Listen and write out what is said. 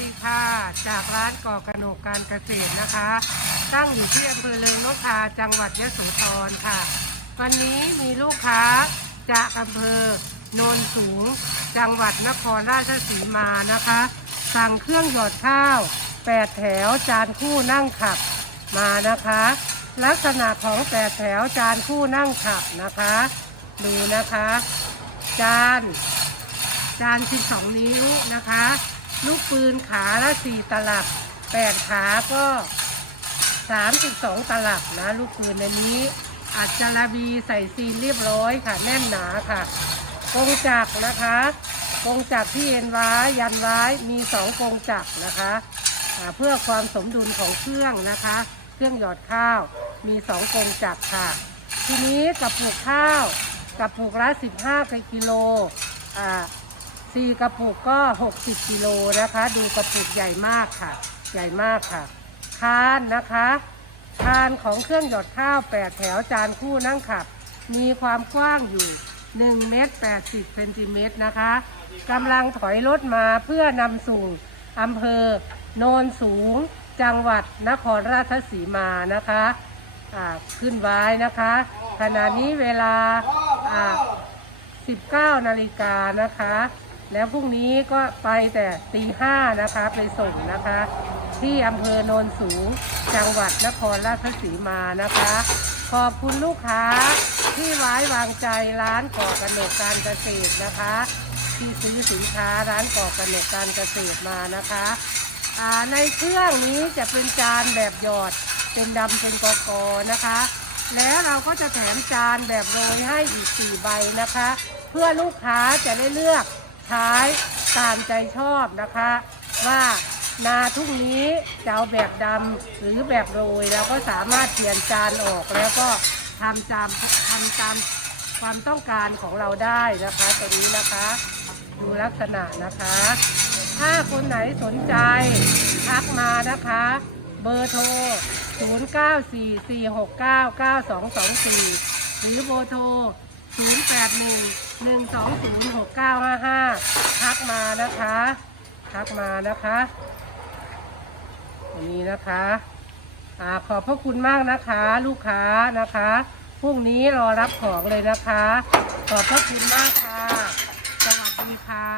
ดีค่ะจากร้านก่อกระโหนกการเกษตรนะคะ ตั้งอยู่ที่อำเภอเลิงนกทาจังหวัดยะโสธรค่ะ วันนี้มีลูกค้าจากอำเภอโนนสูง จังหวัดนครราชสีมานะคะสั่งเครื่องหยอดข้าวแปดแถวจานคู่นั่งขับมานะคะ ลักษณะของแปดแถวจานคู่นั่งขับนะคะ ดูนะคะ จาน จาน12นิ้วนะคะ ลูกปืนขาละ4ตลับ8ขาก็32ตลับนะ ลูกปืนอันนี้ อัดจาระบีใส่ซีนเรียบร้อยค่ะแน่นหนาค่ะกงจักรนะคะกงจักรที่เอ็นไว้ยันไว้มี2กงจักรนะคะเพื่อความสมดุลของเครื่องนะคะ เครื่องหยอดข้าวมี2กงจักรค่ะ ทีนี้กับปลูกข้าวกับปลูกละ15กิโล สี่กระปุกก็ 60กิโลนะคะ ดูกระปุกใหญ่มากค่ะ ใหญ่มากค่ะคานนะคะคานของเครื่องหยอดข้าว 8 แถวจานคู่นั่งขับ มีความกว้างอยู่ 1 เมตร 80เซนติเมตรนะคะกำลังถอยรถมาเพื่อนำสู่อำเภอ โนนสูง จังหวัดนครราชสีมานะคะขึ้นไว้นะคะ ขณะนี้เวลา 19 นาฬิกานะคะ แล้วพรุ่งนี้ก็ไปแต่ตีห้านะคะไปส่งนะคะ ที่อำเภอโนนสูง จังหวัดนครราชสีมานะคะ ขอบคุณลูกค้าที่ไว้วางใจร้านก่อกระหนกการเกษตรนะคะ ที่ซื้อสินค้าร้านก่อกระหนกการเกษตรมานะคะในเครื่องนี้จะเป็นจานแบบหยอดเป็นดำเป็นกอกอนะคะ แล้วเราก็จะแถมจานแบบโรยให้อีก4ใบนะคะ เพื่อลูกค้าจะได้เลือก ใช้ตามใจชอบนะคะ ว่านาทุ่งนี้จะเอาแบบดำหรือแบบโรยเราก็สามารถเปลี่ยนจานออกแล้วก็ทำตามทำตามความต้องการของเราได้นะคะตัวนี้นะคะ ดูลักษณะนะคะ ถ้าคนไหนสนใจทักมานะคะ เบอร์โทร 0944699224 หรือเบอร์โทร 0811206955 ทักมานะคะ ทักมานะคะอันนี้นะคะอาขอบพระคุณมากนะคะ ลูกค้านะคะพรุ่งนี้รอรับของเลยนะคะ ขอบพระคุณมากค่ะ สวัสดีค่ะ